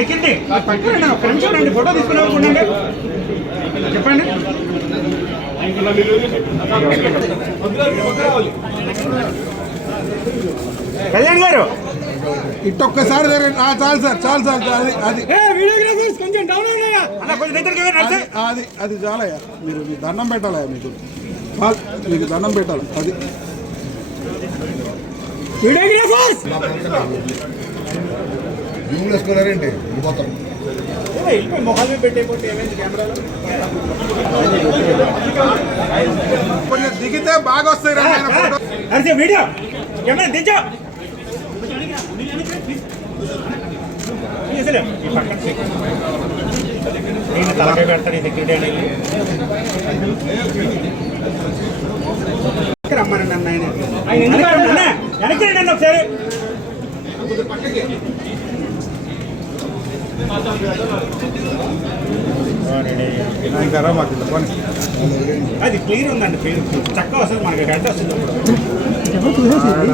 Security పక్కన ఒక నిమిషం రండి, ఫోటో తీసుకునే వరకు ఉండండి. చెప్పండి. కళ్యాణ్ గారు ఇట్టొక్కసారి చాలు సార్, చాలు సార్. అది వీడియోగ్రాఫర్స్ కొంచెం డౌన్ ఉన్నాయా అన్న, కొంచెం దగ్గరికి అది అది చాలయ్యా. మీరు దండం పెట్టాలయ్యా, మీకు దండం పెట్టాలి. అది వీడియోగ్రాఫర్స్ వేసుకున్నారేంటి మొహాలు పెట్టేపోతే ఏమైంది కెమెరాలో కొంచెం దిగితే బాగా వస్తాయి రా ఫోటో. అరే వీడియో కెమెరా దించా నేను తలకాయ పెడతాను సెక్యూరిటీ అనేది రమ్మనండి అన్న. వెనక్కి రండి ఒకసారి. అది క్లియర్ ఉందండి, చక్కగా వస్తుంది మనకి, గడ్డ వస్తుంది.